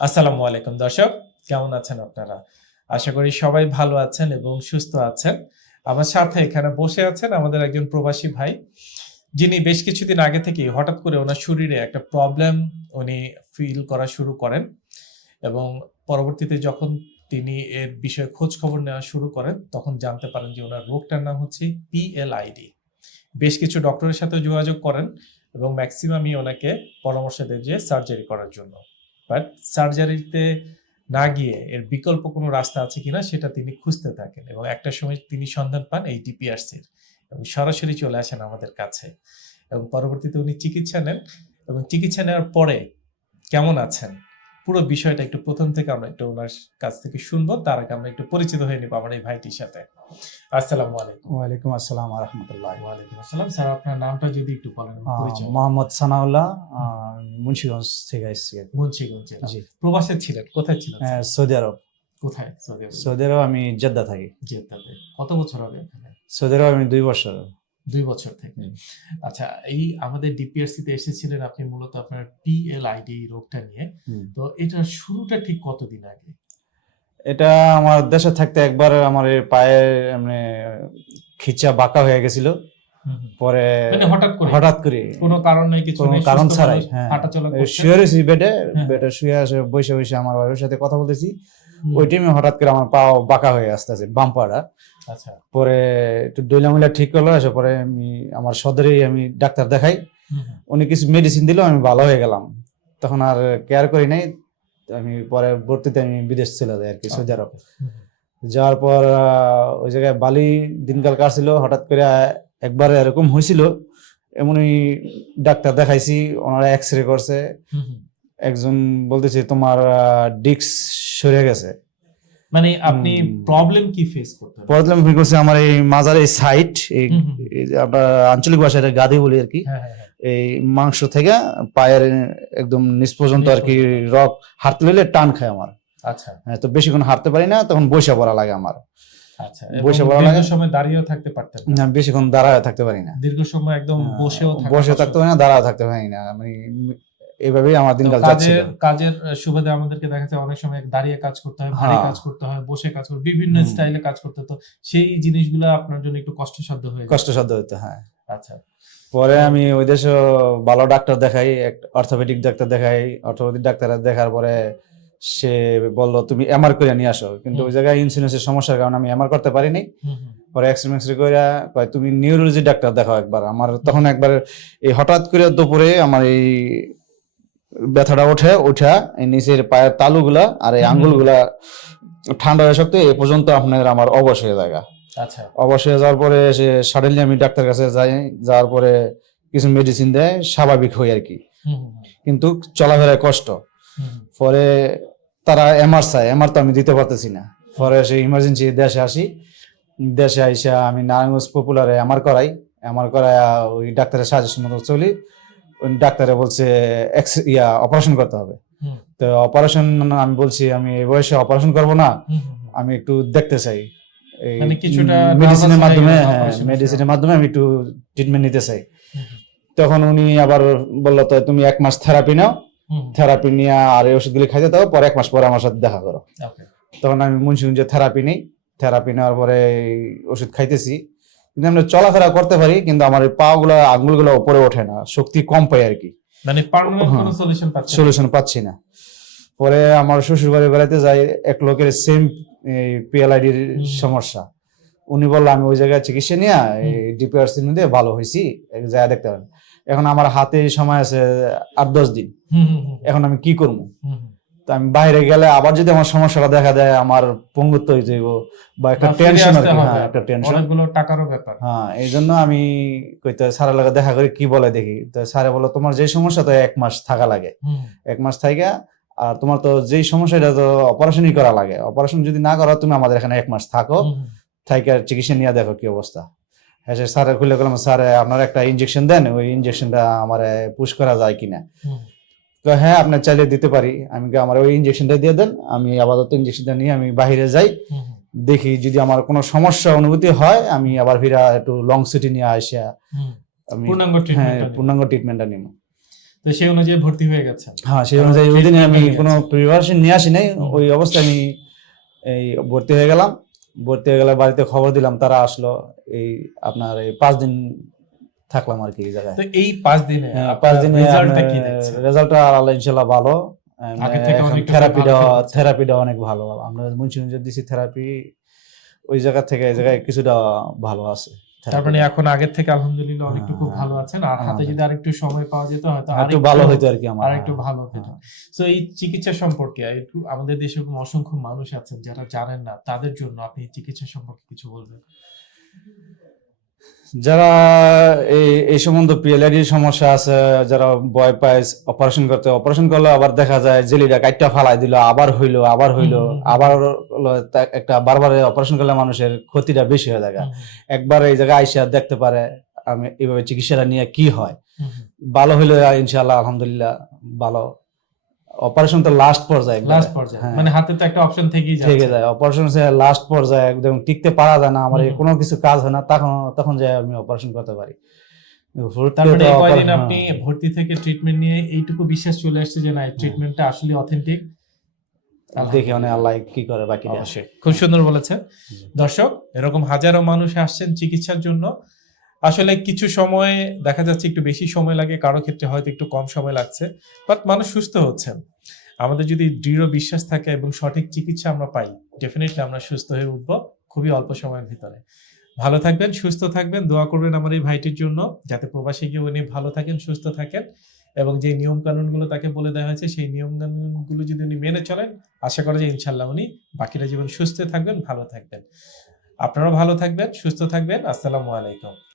আসসালামু আলাইকুম দর্শক, কেমন আছেন আপনারা? আশা করি সবাই ভালো আছেন এবং সুস্থ আছেন। আমার সাথে এখানে বসে আছেন আমাদের একজন প্রবাসী ভাই, যিনি বেশ কিছুদিন আগে থেকে হঠাৎ করে ওনার শরীরে একটা প্রবলেম উনি ফিল করা শুরু করেন এবং পরবর্তীতে যখন তিনি এর বিষয়ে খোঁজ খবর নেওয়া শুরু করেন, তখন জানতে পারেন যে ওনার রোগটার নাম হচ্ছে পিএলআইডি বেশ কিছু ডক্টরের সাথে যোগাযোগ করেন এবং ম্যাক্সিমামই ওনাকে পরামর্শ দেন যে সার্জারি করার জন্য। বাট সার্জারিতে না গিয়ে এর বিকল্প কোনো রাস্তা আছে কিনা সেটা তিনি খুঁজতে থাকেন এবং একটা সময় তিনি সন্ধান পান এই ডিপিআরসির এবং সরাসরি চলে আসেন আমাদের কাছে এবং পরবর্তীতে উনি চিকিৎসা নেন এবং চিকিৎসা নেওয়ার পরে কেমন আছেন? পুরো বিষয়টা একটু প্রথম থেকে আমরা একটু ওনার কাছ থেকে শুনব তার আগে আমরা একটু পরিচিত হয়ে নিবো আমার এই ভাইটির সাথে। আসসালামু আলাইকুম। ওয়ালাইকুম আসসালাম রহমতুল্লাহ। ওয়ালাইকুম আসসালাম। স্যার আপনার নামটা যদি একটু বলেন মোহাম্মদ সানাউল্লাহ মুন্সিগঞ্জ থেকে এসেছি। মুন্সিগঞ্জ। জি। প্রবাসে ছিলেন কোথায় ছিলেন সৌদি আরব। কোথায়? সৌদি আরবে? সৌদি আরব আমি জেদ্দা থাকি। জেদ্দাতে কত বছর হবে এখানে? সৌদি আরব আমি দুই বছর। দুই বছর থেকে। আচ্ছা এই আমাদের ডিপিআরসি তে এসেছিলেন আপনি মূলত আপনার পিএলআইডি রোগটা নিয়ে। তো এটার শুরুটা ঠিক কতদিন আগে? এটা আমার দেশে থাকতে একবার আমার পায়ে মানে খিচা বাঁকা হয়ে গেছিল। পরে মানে হঠাৎ করে? হঠাৎ করে। কোনো কারণ নেই কিছু কোনো কারণ ছাড়াই, হ্যাঁ। শুয়ে রয়েছি বেডে হ্যাঁ। বেডে শুয়ে আসে বসে বসে আমার ওয়াইফের সাথে কথা বলতেছি। ওই টাইমে হঠাৎ করে আমার পা বাঁকা হয়ে আসতে আছে বাম পাটা আচ্ছা। পরে একটু ডইলামিলা ঠিক করল এসে পরে আমি আমার সদরেই আমি ডাক্তার দেখাই। উনি কিছু মেডিসিন দিল আমি ভালো হয়ে গেলাম। তখন আর কেয়ার করি নাই। আমি পরে ভর্তিতে আমি বিদেশ চলে যাই আর কি সৌদি আরব। যাওয়ার পর ওই জায়গায় বালি দিনকাল কাটছিল হঠাৎ করে একবার এরকম হয়েছিল এমনই ডাক্তার দেখাইছি ওনারা এক্স রে করছে। একজন বলতেছে তোমার ডিক্স সরে গেছে। মানে আপনি। প্রবলেম কি ফেস করতেন? প্রবলেম হয়ে গেছে আমার এই মাজার এই যে আমরা আঞ্চলিক ভাষায় এটা গাদি বলি আর কি। হ্যাঁ হ্যাঁ হ্যাঁ। এই মাংস থেকে পায়ের একদম নিচ পর্যন্ত আর কি রক হাঁটতে লইলে টান খায় আমার। আচ্ছা। তো বেশিক্ষণ হাঁটতে পারি না তখন বসে পড়া লাগে আমার। আচ্ছা বসে পড়া লাগে? সময় দাঁড়িয়েও থাকতে পারতেন না। না, বেশিক্ষণ দাঁড়ায় থাকতে পারি না। দীর্ঘ সময় একদম বসেও বসে থাকতে পারি না দাঁড়ায় থাকতে পারি না। আমি এইভাবেই আমার দিনকাল যাচ্ছে কাজের সুবাদে আমাদেরকে দেখা যায় অনেক সময় দাঁড়িয়ে কাজ করতে হয় ভারী হ্যাঁ। কাজ করতে হয় বসে কাজ করতে বিভিন্ন স্টাইলে কাজ করতে তো সেই জিনিসগুলো আপনার জন্য একটু কষ্টসাধ্য হয়ে কষ্টসাধ্য হতে হ্যাঁ। আচ্ছা। পরে আমি ওই দেশে ভালো ডাক্তার দেখাই অর্থোপেডিক ডাক্তার দেখাই অর্থোপেডিক ডাক্তার দেখার পরে সে বলল তুমি এমআর করে নিয়ে আসো। কিন্তু ওই জায়গায় ইন্স্যুরেন্সের সমস্যার কারণে আমি এমআর করতে পারিনি। পরে এক্সরে মেক্সরে করে কয় তুমি নিউরোলজি ডাক্তার দেখাও একবার। আমার তখন একবার এই হঠাৎ করে দুপুরে আমার এই ব্যথাটা ওঠে ওঠা নিচের পায়ের তালুগুলা আর এই। আঙ্গুলগুলা ঠান্ডা হয়ে শক্তি এই পর্যন্ত আপনার আমার অবশ হয়ে যায় আচ্ছা। অবশ হয়ে যাওয়ার পরে সে সাডেনলি আমি ডাক্তার কাছে যাই যাওয়ার পরে কিছু মেডিসিন দেয় স্বাভাবিক হই আর কি। কিন্তু চলাফেরায় কষ্ট। পরে তারা এমআর চায় এমআর তো আমি দিতে পারতেছি না। পরে সে ইমার্জেন্সি দেশে আসি দেশে আইসা আমি নারায়ণগঞ্জ পপুলারে এমআর করাই। এমআর করাই ওই ডাক্তারের সাজেশন মতো চলি। ডাক্তারে বলছে ইয়া অপারেশন করতে হবে। তো অপারেশন আমি বলছি আমি এই বয়সে অপারেশন করব না। আমি একটু দেখতে চাই। মেডিসিনের মাধ্যমে গেলেন হ্যাঁ মেডিসিনের মাধ্যমে আমি একটু ট্রিটমেন্ট নিতে চাই। তখন উনি আবার বলল তো তুমি এক মাস থেরাপি নাও। থেরাপি নিয়ে আর এই ওষুধগুলি খাইতে দাও পরে এক মাস পরে আমার সাথে দেখা করো। তখন আমি মুন্সিগঞ্জে থেরাপি নেই। থেরাপি নেওয়ার পরে ওষুধ খাইতেছি। কিন্তু আমরা চলাফেরা করতে পারি কিন্তু আমার এই পা গুলা আঙ্গুলগুলো উপরে ওঠে না। শক্তি কম পাই আর কি। মানে পার্মানেন্ট হ্যাঁ। কোনো সলিউশন পাচ্ছেন না? সলিউশন পাচ্ছি না। পরে আমার শ্বশুর বাড়ি বেড়াতে যাই এক লোকের সেম পিএলআইডির। সমস্যা। উনি বলল আমি ওই জায়গায় চিকিৎসা নিয়ে ডিপিআরসি নিয়ে ভালো হয়েছি এক জায়গায় দেখতে পারেন। এখন আমার হাতে সময় আছে আট দশ দিন। এখন আমি কি করব। তো আমি বাইরে গেলে আবার যদি আমার সমস্যাটা দেখা দেয় আমার পঙ্গুত্ব হয়ে যাইব বা একটা টেনশন আর কি হ্যাঁ একটা টেনশন অনেকগুলো টাকারও ব্যাপার। হ্যাঁ এই জন্য আমি কইতে স্যারের লাগে দেখা করি কি বলে দেখি। তো স্যারে বলো তোমার যে সমস্যা তো এক মাস থাকা লাগে। এক মাস থাকা আর তোমার তো যেই সমস্যা এটা তো অপারেশনই করা লাগে। অপারেশন যদি না করো তুমি আমাদের এখানে এক মাস থাকো। হুম। চিকিৎসা নিয়ে দেখো কি অবস্থা। হ্যাঁ স্যারের খুলে গেলাম স্যার আপনার একটা ইনজেকশন দেন। ওই ইনজেকশনটা আমার পুশ করা যায় কিনা। তো হ্যাঁ আপনার চাইলে দিতে পারি। আমি আমার ওই ইনজেকশনটা দিয়ে দেন? আমি আপাতত ইনজেকশনটা নিয়ে আমি বাইরে যাই। দেখি যদি আমার কোনো সমস্যা অনুভূতি হয় আমি আবার ফিরা একটু লং সিটি নিয়ে আসা হুম। আমি পূর্ণাঙ্গ হ্যাঁ ট্রিটমেন্ট পূর্ণাঙ্গ ট্রিটমেন্টটা নিব। তো সেই অনুযায়ী ভর্তি হয়ে গেছেন? হ্যাঁ সেই অনুযায়ী ওই দিনে আমি কোনো প্রিপারেশন নিয়ে আসি নাই। ওই অবস্থায় আমি এই ভর্তি হয়ে গেলাম। ভর্তি হয়ে গেলে বাড়িতে খবর দিলাম তারা আসলো। এই আপনার এই পাঁচ দিন থাকলাম আর কি এই জায়গায়। তো এই পাঁচ দিনে হ্যাঁ, পাঁচ দিনে রেজাল্টটা আল্লাহ ইনশাল্লাহ ভালো। থেরাপিটা থেরাপিটা অনেক ভালো। আমরা মুন্সিগঞ্জ দিছি থেরাপি ওই জায়গা থেকে এই জায়গায় কিছুটা ভালো আছে তার মানে এখন আগের থেকে আলহামদুলিল্লাহ অনেকটু খুব হ্যাঁ, ভালো আছেন আর হাতে যদি আরেকটু সময় পাওয়া যেত হয়তো একটু ভালো হইতো আর কি আমার। আর একটু ভালো হতো। হ্যাঁ। তো এই চিকিৎসা সম্পর্কে একটু আমাদের দেশে এরকম অসংখ্য মানুষ আছেন যারা জানেন না তাদের জন্য আপনি চিকিৎসা সম্পর্কে কিছু বলবেন? যারা এই এই সম্বন্ধে পিএলআইডির সমস্যা আছে যারা ভয় পায় অপারেশন করতে অপারেশন করলে আবার দেখা যায় জেলিটা কাইটটা ফালাই দিল আবার হইল আবার হইল। আবার একটা বারবার অপারেশন করলে মানুষের ক্ষতিটা বেশি হয়ে যায় একবার এই জায়গায় আইসা দেখতে পারে আমি এইভাবে চিকিৎসাটা নিয়ে কি হয়। ভালো হইল ইনশাল্লাহ আলহামদুলিল্লাহ ভালো অপারেশন তো লাস্ট পর্যায়ে লাস্ট পর্যায়ে। হ্যাঁ। মানে হাতে তো একটা অপশন থেকেই থেকে যায়। অপারেশন লাস্ট পর্যায়ে একদম টিকতে পারা যায় না। আমার কোনো কিছু কাজ হয় না তখন তখন আমি অপারেশন করতে পারি। তারপরে oper- কয়দিন হ্যাঁ। আপনি ভর্তি থেকে ট্রিটমেন্ট নিয়ে এইটুকু বিশ্বাস চলে আসছে যে না ট্রিটমেন্টটা আসলে অথেন্টিক দেখি মানে আল্লাহ কি করে বাকি অবশ্যই। খুব সুন্দর বলেছেন। দর্শক এরকম হাজারো মানুষ আসছেন চিকিৎসার জন্য। আসলে কিছু সময় দেখা যাচ্ছে একটু বেশি সময় লাগে, কারও ক্ষেত্রে হয়তো একটু কম সময় লাগছে বাট মানুষ সুস্থ হচ্ছেন আমাদের যদি দৃঢ় বিশ্বাস থাকে এবং সঠিক চিকিৎসা আমরা পাই ডেফিনেটলি আমরা সুস্থ হয়ে উঠবো খুবই অল্প সময়ের ভিতরে। ভালো থাকবেন, সুস্থ থাকবেন, দোয়া করবেন আমার এই ভাইটির জন্য, যাতে প্রবাসী গিয়ে উনি ভালো থাকেন, সুস্থ থাকেন এবং যে নিয়ম কানুনগুলো তাকে বলে দেওয়া হয়েছে, সেই নিয়ম কানুনগুলো যদি উনি মেনে চলেন, আশা করা যায় ইনশাল্লাহ উনি বাকিটা জীবন সুস্থ থাকবেন, ভালো থাকবেন। আপনারাও ভালো থাকবেন, সুস্থ থাকবেন, আসসালামু আলাইকুম।